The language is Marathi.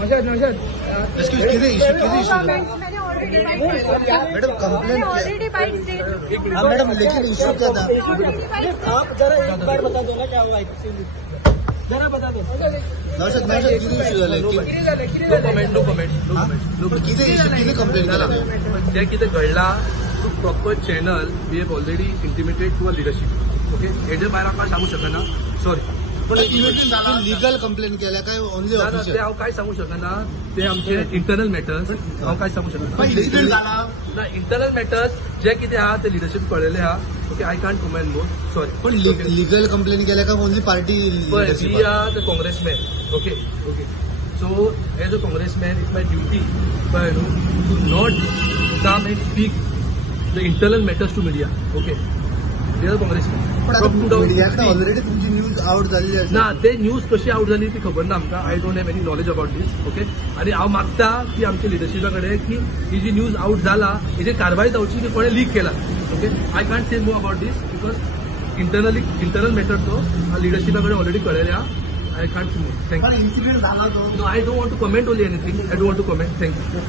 मैडम कंप्लेंट हाँ मैडम, लेकिन इशू क्या था? आप जरा एक बार बता दो ना क्या हुआ, जरा बता दो। नौशाद किती इशू झाला? नो कमेंट किती कंप्लेंट केला? जे कितें घडला to proper channel we have already intimated to a leadership. Okay, हेजे भायर हांव सांगू शकना, सॉरी. पण लिगल कंप्लेंट केल्या काय ओनली ऑफिशियल? ते हांव काय सांगू शकना, ते आमचे इंटरनल मॅटर्स. हांव काय सांगू शकना. इंटरनल मॅटर्स जे कितें आहा ते लिडरशिप कळयले आहा. Okay, I can't comment more, sorry. पण लिगल कंप्लेंट केल्या का only party? We are the congressman. Okay. So, as a congressman, it's my duty, to not come and speak the internal matters to media. Okay, they are congressmen. Already तुमची न्यूज आउट झालेली आहे ना. ते न्यूज कशी आउट झाली ती खबर ना आमकां. I don't have any knowledge about these. Okay, आणि हांव मागता की आमच्या लिडरशिपा कडेन की ही जी न्यूज आउट जाला हेची कारवाई जावची की कोणें लीक केला. Okay, I can't say more about these because internal matter तो लिडरशिपा कडेन ऑलरेडी कळयले आहा. I can't see more. Thank you. Incident झाला तो. No, I don't want to comment only anything. I don't want to comment. Thank you.